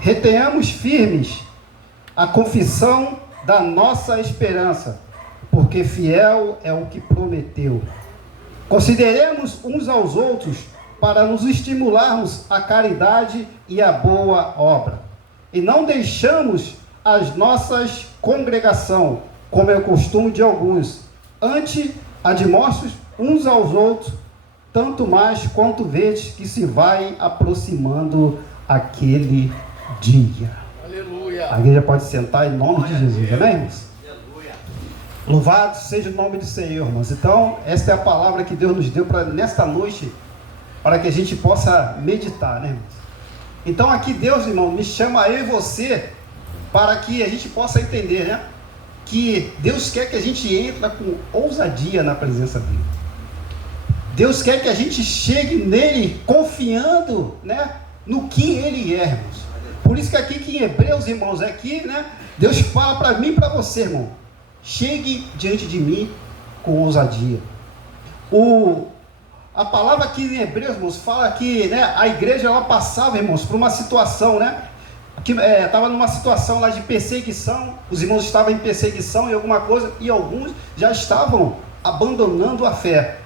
Retenhamos firmes a confissão da nossa esperança, porque fiel é o que prometeu. Consideremos uns aos outros para nos estimularmos à caridade e à boa obra. E não deixamos as nossas congregação, como é o costume de alguns. Antes, admoestos uns aos outros, tanto mais quanto vedes que se vai aproximando aquele dia. Aleluia. A igreja pode sentar em nome de Jesus, amém, irmãos? Louvado seja o nome do Senhor, irmãos. Então, esta é a palavra que Deus nos deu para nesta noite, para que a gente possa meditar, né, irmãos? Então, aqui Deus, irmão, me chama eu e você, para que a gente possa entender, né? Que Deus quer que a gente entre com ousadia na presença dele. Deus quer que a gente chegue nele confiando, né, no que ele é, irmãos. Por isso que aqui em Hebreus, irmãos, aqui, né, Deus fala para mim e para você, irmão. Chegue diante de mim com ousadia. A palavra aqui em Hebreus, irmãos, fala que, né, a igreja ela passava, irmãos, por uma situação, né, que estava numa situação lá de perseguição. Os irmãos estavam em perseguição e alguma coisa, e alguns já estavam abandonando a fé,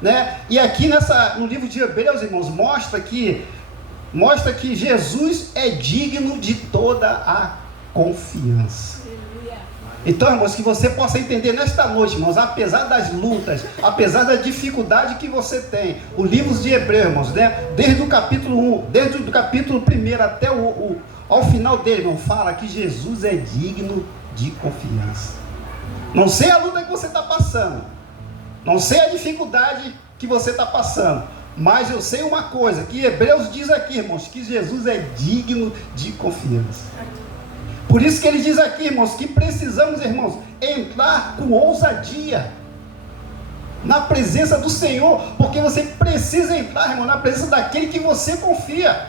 né? E aqui no livro de Hebreus, irmãos, mostra que Jesus é digno de toda a confiança. Então, irmãos, que você possa entender nesta noite, irmãos, apesar das lutas, apesar da dificuldade que você tem, o livro de Hebreus, irmãos, né, desde o capítulo 1, desde o capítulo 1 até ao final dele, irmão, fala que Jesus é digno de confiança. Não sei a luta que você está passando, não sei a dificuldade que você está passando, mas eu sei uma coisa, que Hebreus diz aqui, irmãos, que Jesus é digno de confiança. Por isso que ele diz aqui, irmãos, que precisamos, irmãos, entrar com ousadia na presença do Senhor, porque você precisa entrar, irmão, na presença daquele que você confia.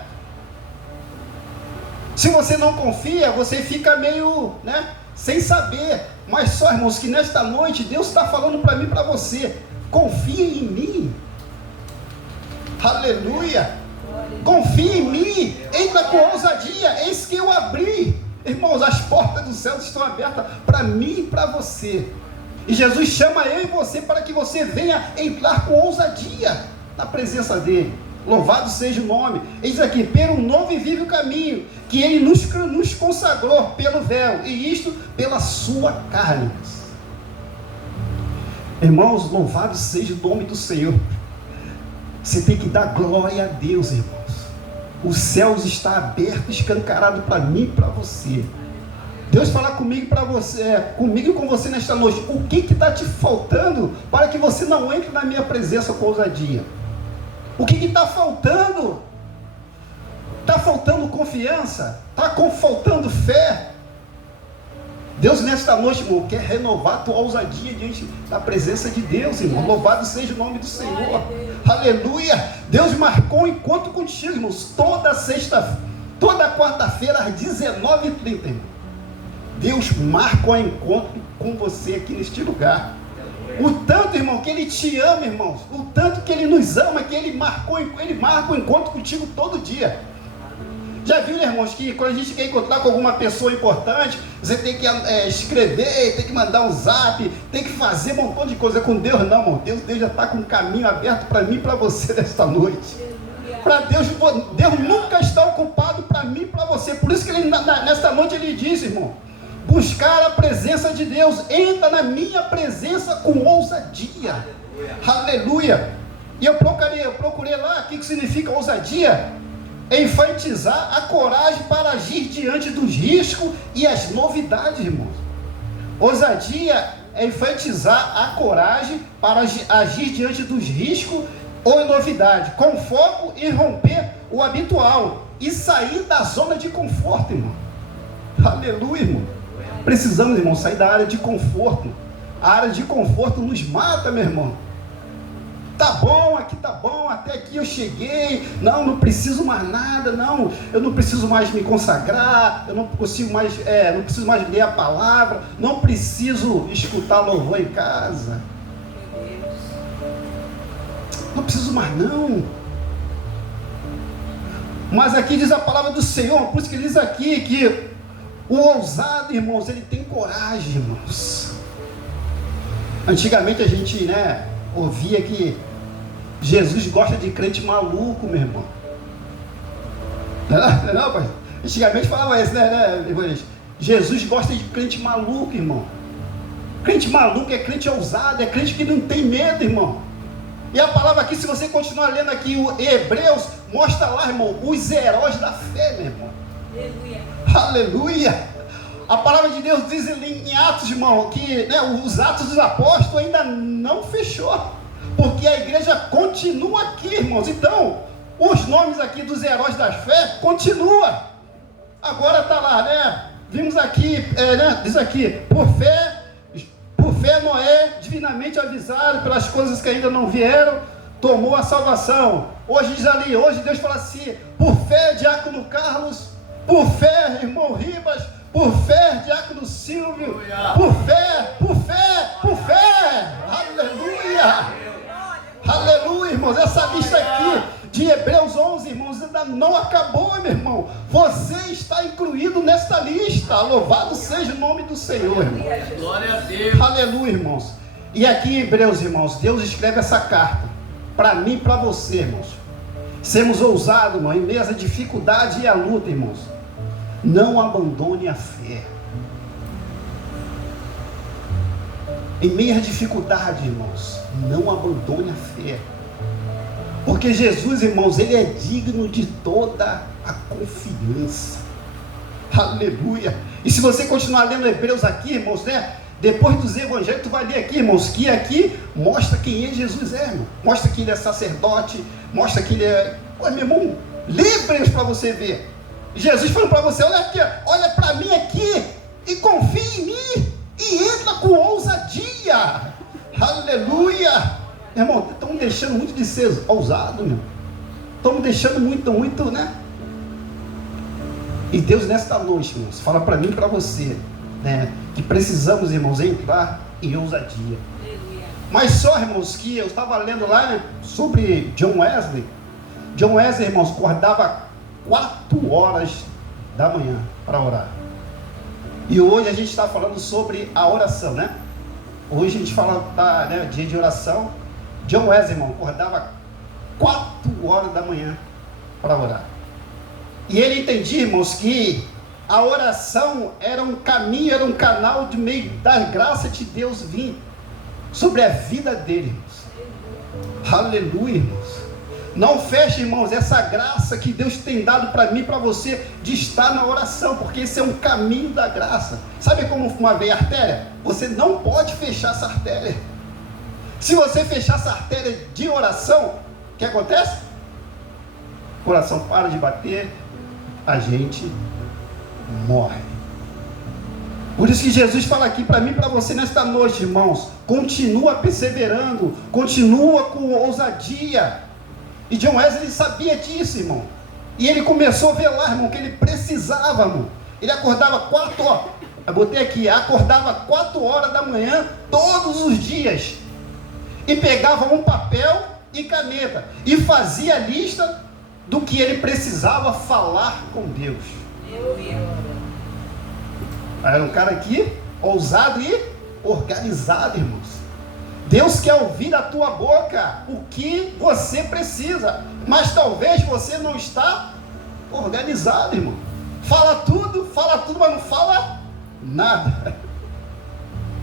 Se você não confia, você fica meio, né, sem saber. Mas só, irmãos, que nesta noite Deus está falando para mim e para você: confia em mim. Aleluia. Confia em mim, entra com ousadia, eis que eu abri. Irmãos, as portas do céu estão abertas para mim e para você. E Jesus chama eu e você para que você venha entrar com ousadia na presença dele. Louvado seja o nome. Ele diz aqui: pelo novo e vivo caminho que ele nos consagrou pelo véu, e isto pela sua carne. Irmãos, louvado seja o nome do Senhor. Você tem que dar glória a Deus, irmãos. Os céus está aberto, escancarado para mim e para você. Deus fala comigo para você, comigo e com você nesta noite. O que está te faltando para que você não entre na minha presença com ousadia? O que está faltando? Está faltando confiança? Está faltando fé? Deus nesta noite, irmão, quer renovar a tua ousadia diante da presença de Deus, irmão. Louvado seja o nome do Senhor. Aleluia. Deus marcou um encontro contigo, irmãos, toda quarta-feira às 19h30, irmão. Deus marca um encontro com você aqui neste lugar. O tanto, irmão, que Ele te ama, irmãos, o tanto que Ele nos ama, que Ele marca um encontro contigo todo dia. Já viu, irmãos, que quando a gente quer encontrar com alguma pessoa importante, você tem que escrever, tem que mandar um zap, tem que fazer um montão de coisa. Com Deus não, irmão. Deus já está com um caminho aberto para mim e para você nesta noite. Para Deus nunca está ocupado para mim e para você. Por isso que nesta noite Ele diz, irmão, buscar a presença de Deus. Entra na minha presença com ousadia. Aleluia. E eu procurei lá o que significa ousadia. Enfatizar a coragem para agir diante dos riscos e as novidades, irmãos. Ousadia é enfatizar a coragem para agir diante dos riscos ou novidades, com foco em romper o habitual e sair da zona de conforto, irmão. Aleluia, irmão. Precisamos, irmão, sair da área de conforto. A área de conforto nos mata, meu irmão. Tá bom, aqui tá bom, até aqui eu cheguei, não preciso mais nada, eu não preciso mais me consagrar, eu não preciso mais ler a palavra, não preciso escutar louvor em casa, não preciso mais não. Mas aqui diz a palavra do Senhor, por isso que ele diz aqui que o ousado, irmãos, ele tem coragem, irmãos. Antigamente a gente, ouvia que Jesus gosta de crente maluco, meu irmão. Não, pai? Antigamente falava isso, Jesus gosta de crente maluco, irmão. Crente maluco é crente ousado, é crente que não tem medo, irmão. E a palavra aqui, se você continuar lendo aqui o Hebreus, mostra lá, irmão, os heróis da fé, meu irmão. Aleluia. Aleluia. A palavra de Deus diz em Atos, irmão, que os Atos dos Apóstolos ainda não fechou, porque a igreja continua aqui, irmãos. Então, os nomes aqui dos heróis da fé continua. Agora está lá, vimos aqui, diz aqui, por fé Noé, divinamente avisado pelas coisas que ainda não vieram, tomou a salvação. Hoje diz ali, hoje Deus fala assim, por fé, diácono Carlos, por fé, irmão Ribas, por fé, diácono Silvio, por fé, aleluia, aleluia, irmãos. Essa lista aqui de Hebreus 11, irmãos, ainda não acabou, meu irmão. Você está incluído nesta lista. Louvado seja o nome do Senhor, irmão. Glória a Deus. Aleluia, irmãos. E aqui em Hebreus, irmãos, Deus escreve essa carta para mim e para você, irmãos. Sermos ousados, irmão, em meio à dificuldade e à luta, irmãos. Não abandone a fé. Em meio à dificuldade, irmãos, não abandone a fé. Porque Jesus, irmãos, ele é digno de toda a confiança. Aleluia. E se você continuar lendo Hebreus aqui, irmãos, depois dos evangelhos, tu vai ler aqui, irmãos, que aqui mostra quem é Jesus, irmão. Mostra que ele é sacerdote, mostra que ele é... Olha, meu irmão, lê Hebreus para você ver. Jesus falando para você, olha aqui, olha para mim aqui e confia em mim e entra com ousadia. Aleluia. Irmão, estamos deixando muito de ser ousado, meu. Estamos deixando muito, E Deus nesta noite, irmãos, fala para mim e para você, que precisamos, irmãos, entrar em ousadia. Aleluia. Mas só, irmãos, que eu estava lendo lá, sobre John Wesley. John Wesley, irmãos, acordava 4 horas da manhã para orar. E hoje a gente está falando sobre a oração, Hoje a gente fala dia de oração. John Wesley, irmão, acordava 4 horas da manhã para orar. E ele entendia, irmãos, que a oração era um caminho, era um canal de meio da graça de Deus vir sobre a vida dele, irmãos. Aleluia, irmãos. Não feche, irmãos, essa graça que Deus tem dado para mim e para você de estar na oração, porque esse é um caminho da graça. Sabe como uma veia artéria? Você não pode fechar essa artéria. Se você fechar essa artéria de oração, o que acontece? O coração para de bater, a gente morre. Por isso que Jesus fala aqui para mim e para você nesta noite, irmãos, continua perseverando, continua com ousadia. E John Wesley sabia disso, irmão. E ele começou a ver lá, irmão, que ele precisava, irmão. Ele acordava 4 horas, eu botei aqui, acordava 4 horas da manhã, todos os dias. E pegava um papel e caneta, e fazia a lista do que ele precisava falar com Deus. Era um cara aqui, ousado e organizado, irmãos. Deus quer ouvir da tua boca o que você precisa, mas talvez você não está organizado, irmão. Fala tudo, mas não fala nada.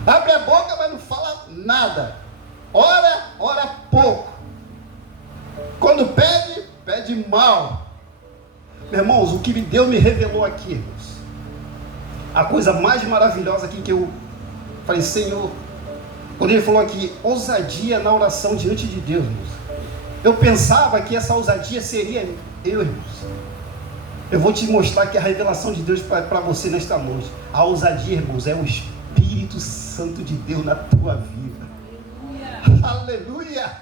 Abre a boca, mas não fala nada. Ora pouco. Quando pede mal. Meus irmãos, o que Deus me revelou aqui, irmãos, a coisa mais maravilhosa aqui que eu falei, Senhor, quando ele falou aqui, ousadia na oração diante de Deus, irmãos, eu pensava que essa ousadia seria eu, irmãos. Eu vou te mostrar que a revelação de Deus para você nesta noite, a ousadia, irmãos, é o Espírito Santo de Deus na tua vida. Aleluia!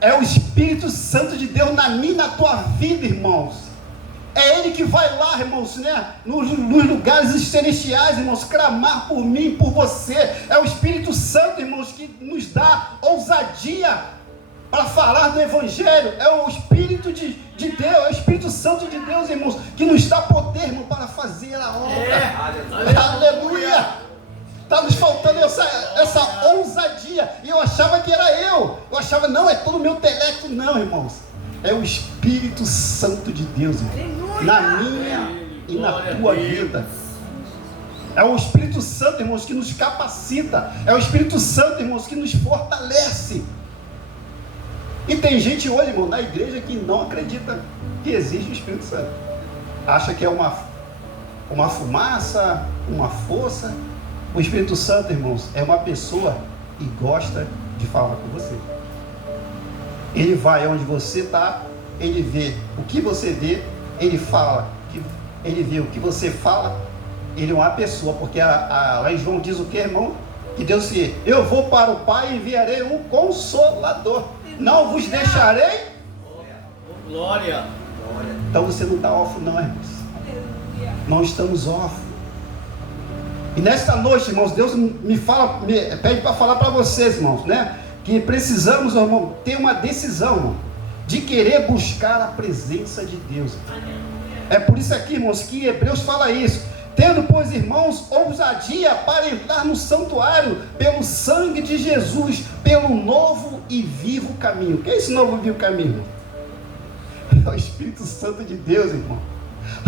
É o Espírito Santo de Deus na minha, na tua vida, irmãos. É Ele que vai lá, irmãos, nos lugares celestiais, irmãos, clamar por mim, por você. É o Espírito Santo, irmãos, que nos dá ousadia para falar do Evangelho. É o Espírito de Deus, é o Espírito Santo de Deus, irmãos, que nos dá poder, irmão, para fazer a obra. Aleluia! Está nos faltando essa ousadia. E eu achava que era eu. Eu achava, não, é todo o meu intelecto. Não, irmãos. É o Espírito Santo de Deus, irmão, na minha e na tua vida. É o Espírito Santo, irmãos, que nos capacita. É o Espírito Santo, irmãos, que nos fortalece. E tem gente hoje, irmão, na igreja que não acredita que existe o Espírito Santo. Acha que é uma fumaça, uma força. O Espírito Santo, irmãos, é uma pessoa que gosta de falar com você. Ele vai onde você está, ele vê o que você vê, ele fala, ele vê o que você fala. Ele é uma pessoa, porque lá em João diz o que, irmão? Que Deus disse, eu vou para o Pai e enviarei um Consolador. Não vos deixarei. Glória. Então você não está órfão, não, irmãos. Não estamos órfãos. E nesta noite, irmãos, Deus me pede para falar para vocês, irmãos, né? Que precisamos, irmão, ter uma decisão, irmão, de querer buscar a presença de Deus. É por isso aqui, irmãos, que Hebreus fala isso. Tendo, pois, irmãos, ousadia para entrar no santuário pelo sangue de Jesus, pelo novo e vivo caminho. O que é esse novo e vivo caminho? É o Espírito Santo de Deus, irmão.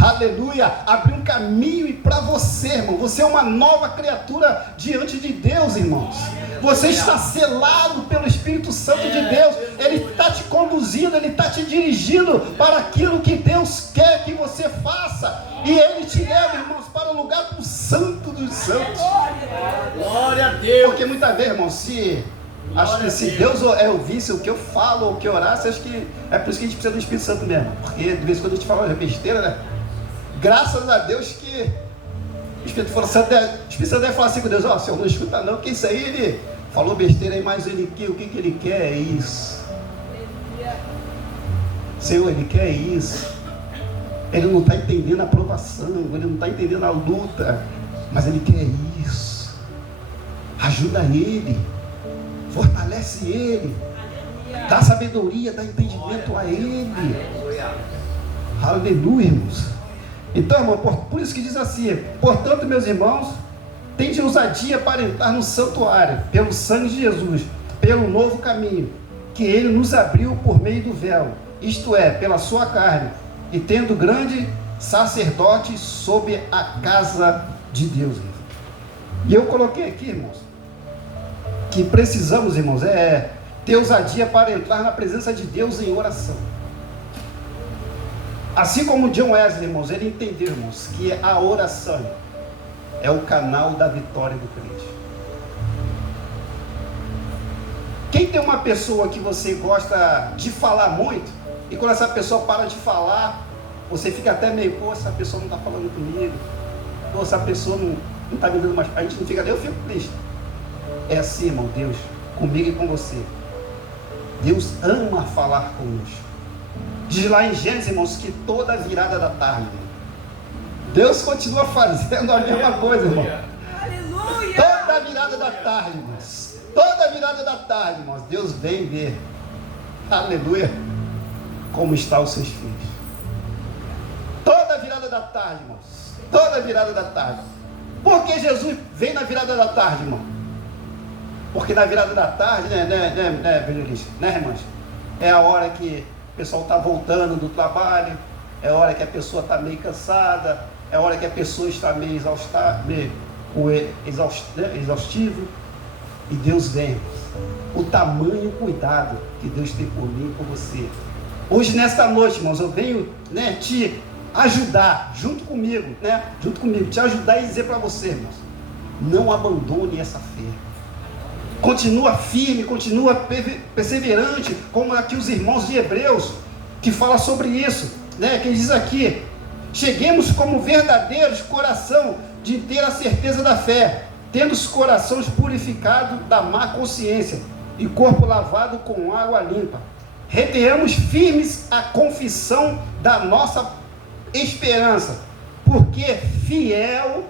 Aleluia, abriu um caminho para você, irmão. Você é uma nova criatura diante de Deus, irmãos. Você está selado pelo Espírito Santo de Deus. Ele está te conduzindo, ele está te dirigindo para aquilo que Deus quer que você faça. E ele te leva, irmãos, para o lugar do Santo dos Santos. Glória a Deus. Porque muitas vezes, irmão, acho que se Deus ouvisse o que eu falo, o que eu orasse, acho que é por isso que a gente precisa do Espírito Santo mesmo. Porque de vez em quando a gente fala besteira, né? Graças a Deus que o Espírito Santo deve falar assim com Deus, ó, Senhor, não escuta não, que isso aí ele falou besteira aí, mas ele quer, o que ele quer é isso. Senhor, ele quer isso. Ele não está entendendo a provação, ele não está entendendo a luta, mas ele quer isso. Ajuda ele, fortalece ele, dá sabedoria, dá entendimento a ele. Aleluia, irmãos. Então, irmão, por isso que diz assim, portanto, meus irmãos, tende ousadia para entrar no santuário, pelo sangue de Jesus, pelo novo caminho, que ele nos abriu por meio do véu, isto é, pela sua carne, e tendo grande sacerdote sobre a casa de Deus. E eu coloquei aqui, irmãos, que precisamos, irmãos, ter ousadia para entrar na presença de Deus em oração. Assim como John Wesley, irmãos, ele entendeu, irmãos, que a oração é o canal da vitória do crente. Quem tem uma pessoa que você gosta de falar muito, e quando essa pessoa para de falar, você fica até meio, pô, essa pessoa não está falando comigo, pô, essa pessoa não está me dando mais, a gente não fica, eu fico triste. É assim, irmão, Deus, comigo e com você. Deus ama falar conosco. Diz lá em Gênesis, irmãos, que toda virada da tarde, Deus continua fazendo a mesma coisa, irmão. Aleluia! Toda virada da tarde, irmãos. Toda virada da tarde, irmãos. Deus vem ver. Aleluia! Como estão os seus filhos. Toda virada da tarde, irmãos. Toda virada da tarde. Por que Jesus vem na virada da tarde, irmão? Porque na virada da tarde, evangelista, irmãos? É a hora que o pessoal está voltando do trabalho, é a hora que a pessoa está meio cansada, é a hora que a pessoa está meio exaustivo, e Deus vem. O tamanho cuidado que Deus tem por mim e por você. Hoje, nesta noite, irmãos, eu venho, te ajudar, junto comigo, te ajudar e dizer para você, irmãos, não abandone essa fé. Continua firme, continua perseverante, como aqui os irmãos de Hebreus, que fala sobre isso, que diz aqui, cheguemos como verdadeiros coração de ter a certeza da fé, tendo os corações purificados da má consciência e corpo lavado com água limpa. Retenhamos firmes a confissão da nossa esperança, porque fiel,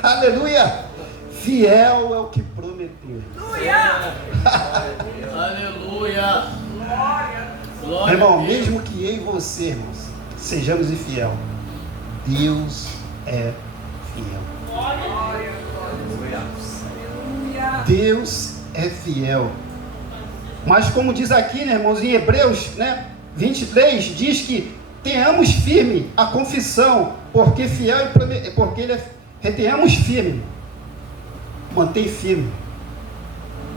aleluia, fiel é o que prometeu. Aleluia! Glória Irmão, a Deus. mesmo que eu e você, irmãos, sejamos infiel, Deus é fiel. Deus é fiel. Mas como diz aqui, né, irmãos, em Hebreus, né, 23, diz que tenhamos firme a confissão, porque fiel e porque ele é. Retenhamos firme. Mantenha firme.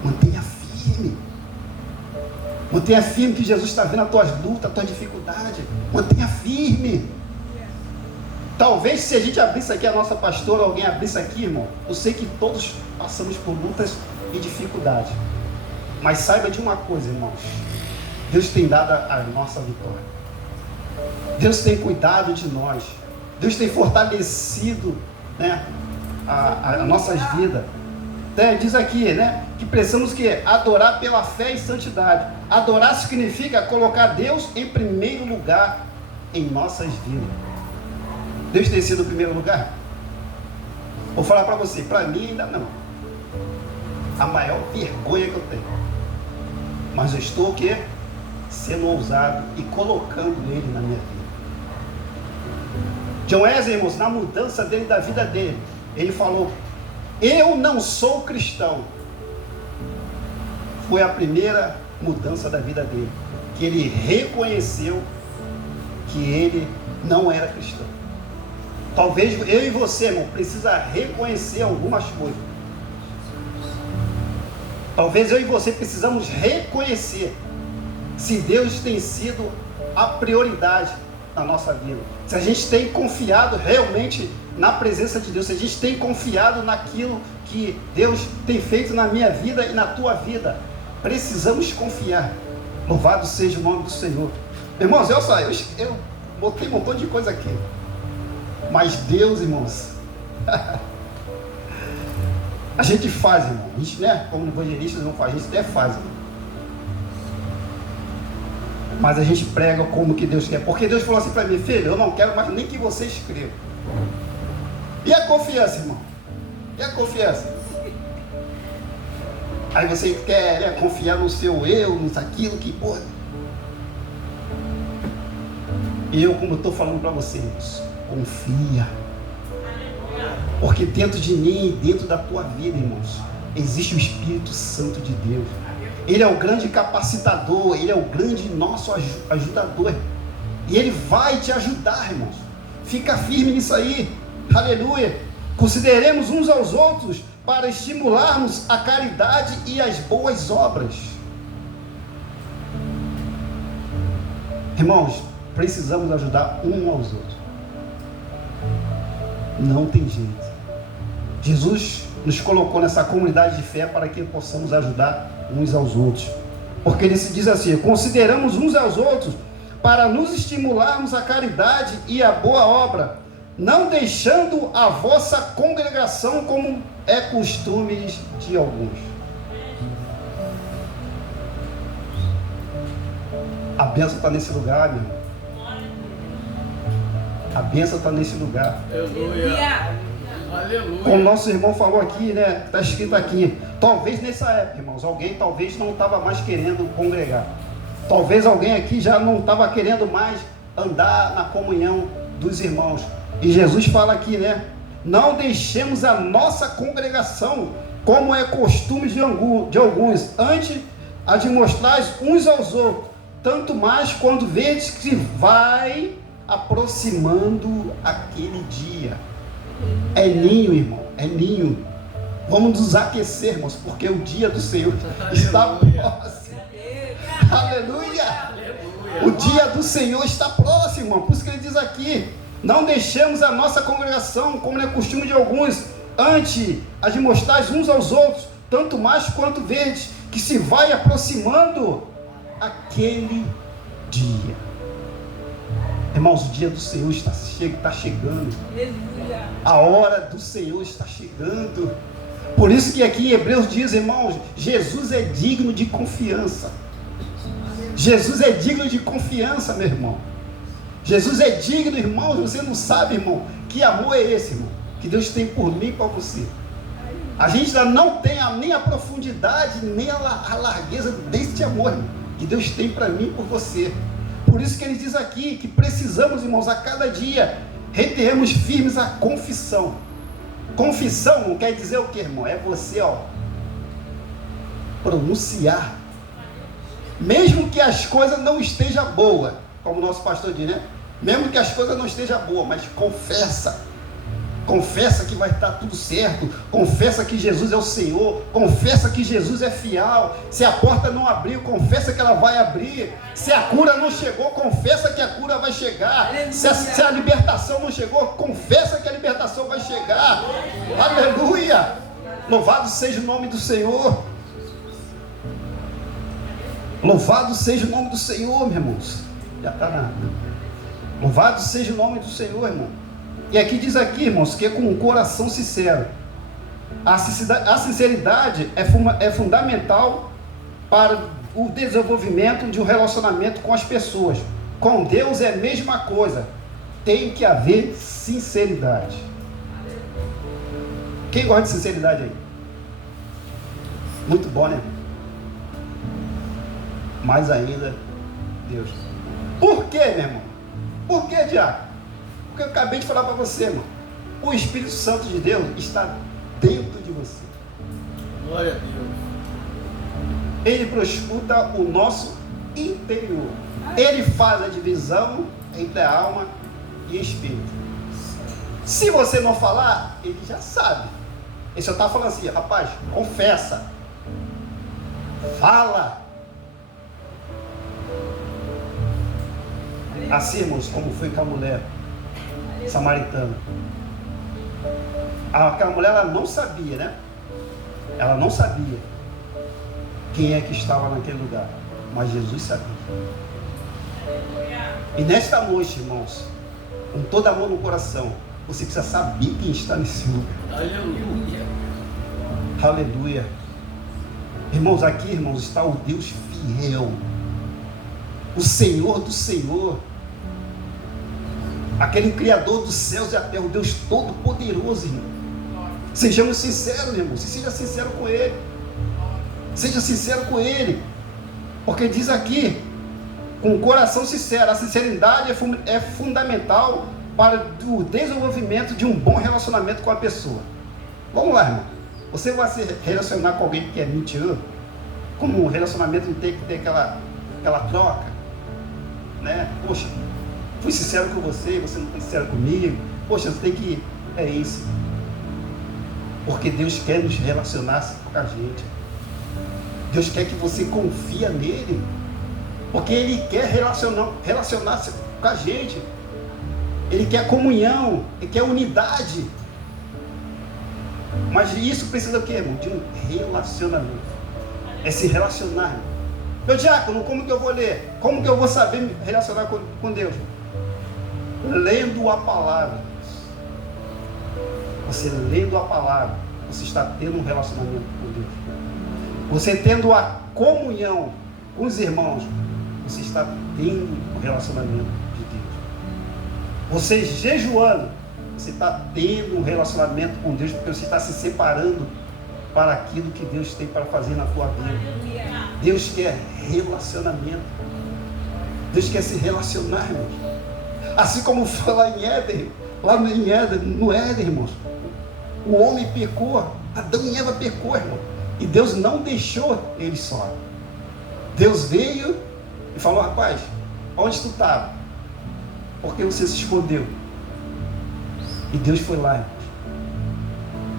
Mantenha firme. Mantenha firme que Jesus está vendo as tuas lutas, as tuas dificuldades. Mantenha firme. Talvez se a gente abrisse aqui a nossa pastora, alguém abrisse aqui, irmão, eu sei que todos passamos por lutas e dificuldades. Mas saiba de uma coisa, irmãos. Deus tem dado a nossa vitória. Deus tem cuidado de nós. Deus tem fortalecido, né, a nossas vidas. Diz aqui, né, que precisamos adorar pela fé e santidade. Adorar significa colocar Deus em primeiro lugar em nossas vidas. Deus tem sido o primeiro lugar? Vou falar para você, para mim ainda não. A maior vergonha que eu tenho. Mas eu estou sendo ousado e colocando Ele na minha vida. John Wesley, irmãos, na mudança dele, da vida dele, ele falou: eu não sou cristão. Foi a primeira mudança da vida dele, que ele reconheceu que ele não era cristão. Talvez eu e você, irmão, precisa reconhecer algumas coisas. Talvez eu e você precisamos reconhecer se Deus tem sido a prioridade na nossa vida. Se a gente tem confiado realmente na presença de Deus, se a gente tem confiado naquilo que Deus tem feito na minha vida e na tua vida. Precisamos confiar. Louvado seja o nome do Senhor. Irmãos, eu botei um montão de coisa aqui. Mas Deus, irmãos, a gente faz, irmão. A gente, né, como evangelistas não faz, a gente até faz, irmão. Mas a gente prega como que Deus quer. Porque Deus falou assim para mim: filho, eu não quero mais nem que você escreva. E a confiança, irmão? E a confiança? Aí você quer confiar no seu eu, nisso, aquilo que, porra. E eu, como eu estou falando para vocês, confia. Porque dentro de mim e dentro da tua vida, irmãos, existe o Espírito Santo de Deus. Ele é o grande capacitador, Ele é o grande nosso ajudador. E Ele vai te ajudar, irmãos. Fica firme nisso aí. Aleluia. Consideremos uns aos outros para estimularmos a caridade e as boas obras. Irmãos, precisamos ajudar um aos outros. Não tem jeito. Jesus nos colocou nessa comunidade de fé para que possamos ajudar uns aos outros. Porque ele se diz assim: consideramos uns aos outros para nos estimularmos a caridade e a boa obra, não deixando a vossa congregação como é costume de alguns. A bênção está nesse lugar, meu irmão. A bênção está nesse lugar. Aleluia. Aleluia. Como nosso irmão falou aqui, né? Está escrito aqui. Talvez nessa época, irmãos, alguém talvez não estava mais querendo congregar. Talvez alguém aqui já não estava querendo mais andar na comunhão dos irmãos. E Jesus fala aqui, né? Não deixemos a nossa congregação como é costume de alguns, antes a de mostrar uns aos outros, tanto mais quando vedes que vai aproximando aquele dia. É ninho, irmão, é ninho. Vamos nos aquecer, irmãos, porque o dia do Senhor está próximo. Aleluia! O dia do Senhor está próximo, irmão. Por isso que ele diz aqui: não deixemos a nossa congregação, como é costume de alguns, antes a de mostrar uns aos outros, tanto mais quanto vedes que se vai aproximando aquele dia. Irmãos, o dia do Senhor está chegando. A hora do Senhor está chegando. Por isso que aqui em Hebreus diz, irmãos, Jesus é digno de confiança. Jesus é digno de confiança, meu irmão. Jesus é digno, irmão. Você não sabe, irmão, que amor é esse, irmão, que Deus tem por mim e por você. A gente ainda não tem nem a profundidade, nem a largueza deste amor, irmão. que Deus tem para mim e por você. Por isso que ele diz aqui que precisamos, irmãos, a cada dia retermos firmes a confissão. Confissão não quer dizer o que, irmão? É você, pronunciar. Mesmo que as coisas não estejam boas, como o nosso pastor diz, né? Mesmo que as coisas não estejam boas, mas confessa. Confessa que vai estar tudo certo. Confessa que Jesus é o Senhor. Confessa que Jesus é fiel. Se a porta não abriu, confessa que ela vai abrir. Se a cura não chegou, confessa que a cura vai chegar. Se a libertação não chegou, confessa que a libertação vai chegar. Aleluia! Louvado seja o nome do Senhor. Louvado seja o nome do Senhor, meus irmãos. Já está nada. Louvado seja o nome do Senhor, irmão. E aqui diz aqui, irmãos, que é com um coração sincero. A sinceridade é fundamental para o desenvolvimento de um relacionamento com as pessoas. Com Deus é a mesma coisa. Tem que haver sinceridade. Quem gosta de sinceridade aí? Muito bom, né? Mais ainda, Deus. Por quê, meu irmão? Por quê, diácono? Porque eu acabei de falar para você, irmão. O Espírito Santo de Deus está dentro de você. Glória a Deus. Ele proscuta o nosso interior. Ele faz a divisão entre a alma e espírito. Se você não falar, ele já sabe. Ele só está falando assim, rapaz, confessa. Fala. Assim, irmãos, como foi com a mulher samaritana. Aquela mulher, ela não sabia, né? Ela não sabia quem é que estava naquele lugar, mas Jesus sabia. E nesta noite, irmãos, com toda a mão no coração, você precisa saber quem está nesse lugar. Aleluia. Aleluia. Irmãos, aqui, irmãos, está o Deus fiel, o Senhor do Senhor, aquele Criador dos céus e da terra, o Deus Todo-Poderoso, irmão. Sejamos sinceros, irmão. Seja sincero com Ele. Seja sincero com Ele. Porque diz aqui, com o coração sincero, a sinceridade é fundamental para o desenvolvimento de um bom relacionamento com a pessoa. Vamos lá, irmão. Você vai se relacionar com alguém que é mentiroso? Como um relacionamento não tem que ter aquela troca, né? Poxa, fui sincero com você, você não foi sincero comigo. Poxa, você tem que... É isso. Porque Deus quer nos relacionar com a gente. Deus quer que você confie nele. Porque Ele quer relacionar-se com a gente. Ele quer comunhão, Ele quer unidade. Mas isso precisa o quê, irmão? De um relacionamento. É se relacionar. Meu diácono, como que eu vou ler? Como que eu vou saber me relacionar com Deus? Lendo a palavra. Você lendo a palavra, você está tendo um relacionamento com Deus. Você tendo a comunhão com os irmãos, você está tendo um relacionamento de Deus. Você jejuando, você está tendo um relacionamento com Deus, porque você está se separando para aquilo que Deus tem para fazer na tua vida. Deus quer relacionamento. Deus quer se relacionar, irmãos. Assim como foi lá em Éden, no Éden, irmãos. O homem pecou, Adão e Eva pecou, irmão. E Deus não deixou eles só. Deus veio e falou, rapaz, onde tu estava? Porque você se escondeu. E Deus foi lá, irmãos.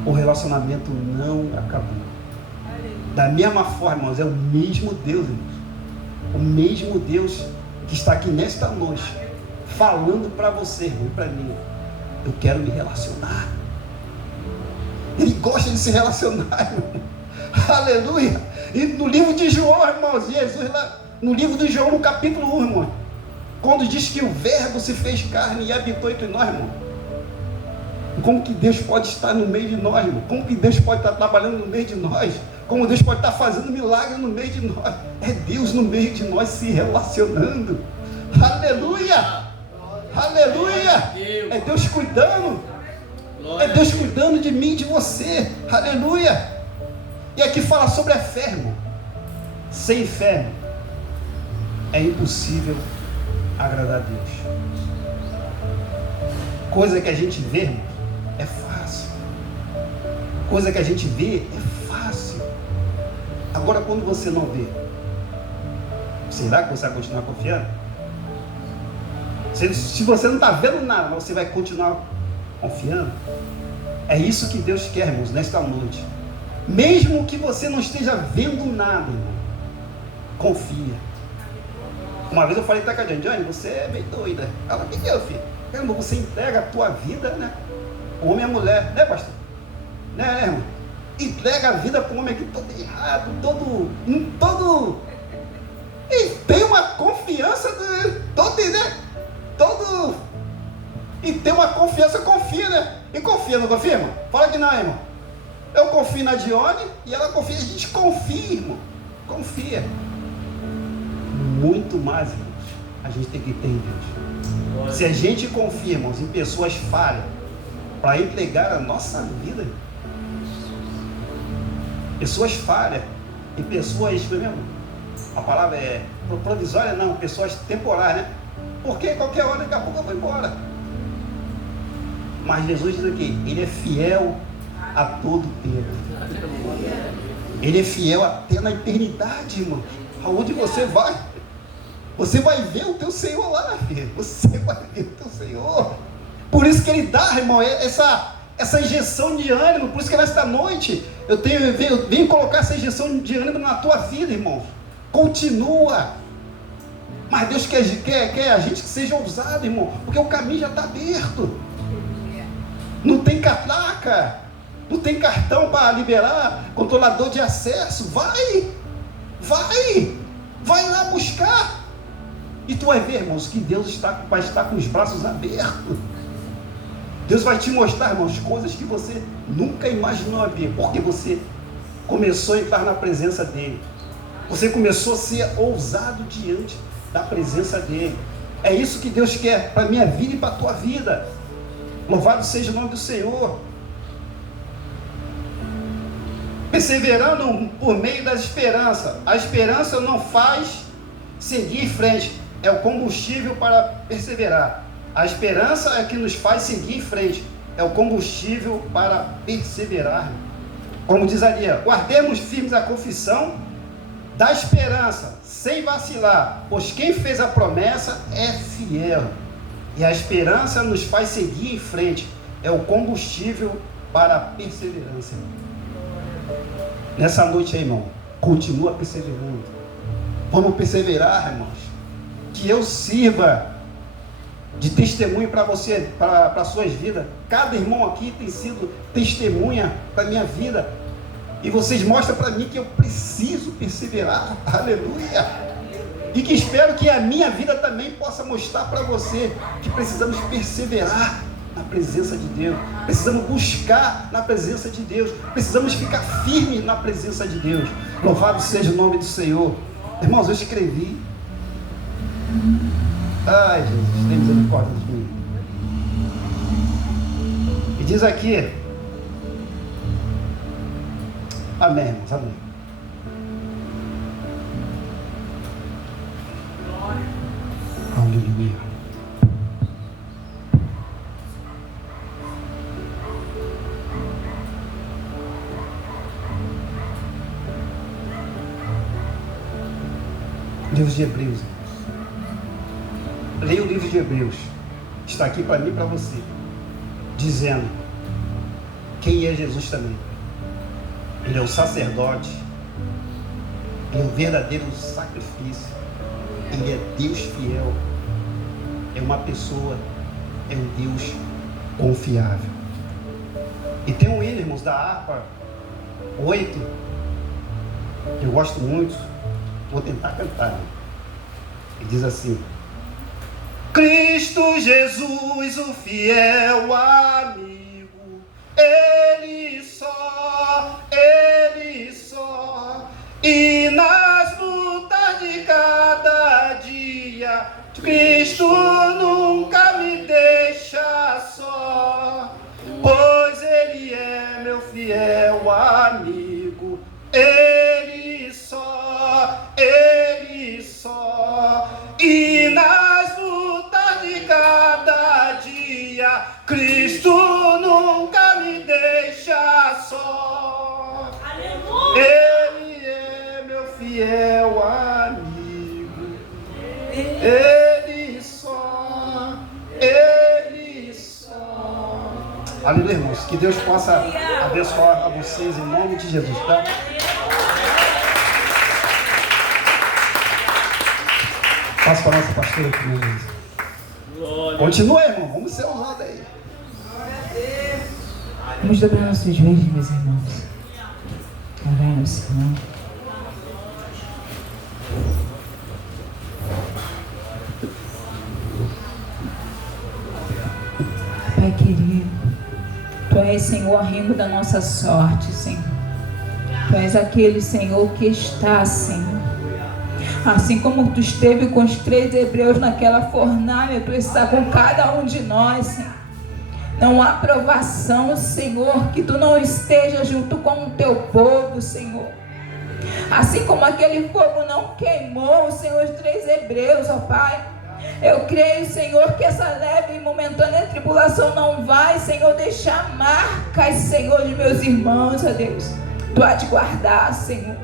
O relacionamento não acabou. Da mesma forma, irmãos, é o mesmo Deus, irmãos. O mesmo Deus que está aqui nesta noite, falando para você, irmão, e para mim. Eu quero me relacionar. Ele gosta de se relacionar, irmão. Aleluia. E no livro de João, irmãos, Jesus lá, no livro de João, no capítulo 1, irmão, quando diz que o verbo se fez carne e habitou entre nós, irmão. Como que Deus pode estar no meio de nós, irmão? Como que Deus pode estar trabalhando no meio de nós? Como Deus pode estar fazendo milagre no meio de nós? É Deus no meio de nós se relacionando. Aleluia! Aleluia! É Deus cuidando. É Deus cuidando de mim e de você. Aleluia! E aqui fala sobre a fé, irmão. Sem fé é impossível agradar a Deus. Coisa que a gente vê, irmão, é fácil. Coisa que a gente vê é fácil. Agora, quando você não vê, será que você vai continuar confiando? Se você não está vendo nada, mas você vai continuar confiando? É isso que Deus quer, irmãos, nesta noite. Mesmo que você não esteja vendo nada, irmão, confia. Uma vez eu falei para a Jane, você é meio doida. Ela, o que é, filho? Irmão, você entrega a tua vida, né? O homem e a mulher, né, pastor? Né, irmão? Entrega a vida para o homem aqui todo errado, todo... E tem uma confiança, E tem uma confiança, confia, né? E confia, não confia, irmão? Fala que não, irmão. Eu confio na Dione e ela confia. A gente confia, irmão. Confia. Muito mais, irmãos, a gente tem que ter em Deus. Se a gente confia, irmãos, em pessoas falhas para entregar a nossa vida, pessoas falhas e pessoas, mesmo, a palavra é provisória, não, pessoas temporárias, né? Porque qualquer hora, daqui a pouco eu vou embora. Mas Jesus diz aqui, Ele é fiel a todo tempo. Ele é fiel até na eternidade, irmão. Aonde você vai, você vai ver o teu Senhor lá, filho. Você vai ver o teu Senhor. Por isso que Ele dá, irmão, essa injeção de ânimo. Por isso que nesta noite eu venho colocar essa injeção de ânimo na tua vida, irmão. Continua. Mas Deus quer a gente que seja ousado, irmão, porque o caminho já está aberto. Não tem catraca, não tem cartão para liberar, controlador de acesso. Vai lá buscar. E tu vai ver, irmãos, que Deus vai estar com os braços abertos. Deus vai te mostrar, irmãos, coisas que você nunca imaginou ver, porque você começou a entrar na presença dEle. Você começou a ser ousado diante da presença dEle. É isso que Deus quer para a minha vida e para a tua vida. Louvado seja o nome do Senhor. Perseverando por meio da esperança. A esperança não faz seguir em frente, é o combustível para perseverar. A esperança é que nos faz seguir em frente, é o combustível para perseverar. Como diz ali, guardemos firmes a confissão da esperança, sem vacilar, pois quem fez a promessa é fiel. E a esperança nos faz seguir em frente, é o combustível para a perseverança. Nessa noite aí, irmão, continua perseverando. Vamos perseverar, irmãos. Que eu sirva de testemunho para você, para as suas vidas. Cada irmão aqui tem sido testemunha para a minha vida. E vocês mostram para mim que eu preciso perseverar. Aleluia! E que espero que a minha vida também possa mostrar para você que precisamos perseverar na presença de Deus. Precisamos buscar na presença de Deus. Precisamos ficar firmes na presença de Deus. Louvado seja o nome do Senhor. Irmãos, eu escrevi. Ai, Jesus, tem misericórdia de mim. E diz aqui. Amém, irmãos, amém. Aleluia. Livro de Hebreus. Leia o livro de Hebreus. Está aqui para mim e para você. Dizendo quem é Jesus também. Ele é o sacerdote. Ele é o verdadeiro sacrifício. Ele é Deus fiel. É uma pessoa. É um Deus confiável. E tem um hino, irmãos, da harpa 8. Eu gosto muito. Vou tentar cantar. E diz assim: Cristo Jesus, o fiel amigo, Ele só, e nas lutas de cada dia, Cristo nunca me deixa só, pois Ele é meu fiel amigo, Ele só, Aleluia, irmãos. Que Deus possa abençoar a vocês em nome de Jesus, tá? Passo para a nossa pastora aqui. Continua, irmão. Vamos ser honrados aí. Vamos dobrar nossos joelhos, meus irmãos. Orar ao Senhor. Pai querido, Tu és, Senhor, rimo da nossa sorte, Senhor. Tu és aquele, Senhor, que está, Senhor. Assim como Tu esteve com os 3 hebreus naquela fornalha, Tu está com cada um de nós, Senhor. Não há provação, Senhor, que Tu não esteja junto com o Teu povo, Senhor. Assim como aquele fogo não queimou, Senhor, os 3 hebreus, ó Pai. Eu creio, Senhor, que essa leve e momentânea tribulação não vai, Senhor, deixar marcas, Senhor, de meus irmãos, ó Deus. Tu há de guardar, Senhor.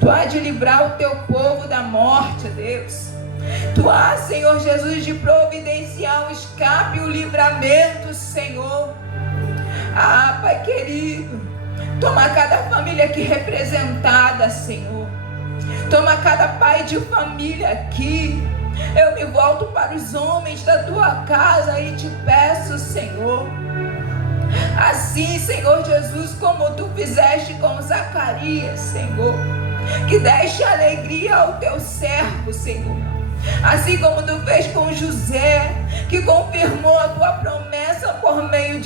Tu há de livrar o Teu povo da morte, ó Deus. Tu há, Senhor Jesus, de providenciar o escape e o livramento, Senhor. Ah, Pai querido, toma cada família aqui representada, Senhor. Toma cada pai de família aqui. Eu me volto para os homens da Tua casa e te peço, Senhor. Assim, Senhor Jesus, como Tu fizeste com Zacarias, Senhor, que deste alegria ao Teu servo, Senhor. Assim como Tu fez com José, que confirmou a Tua promessa por meio de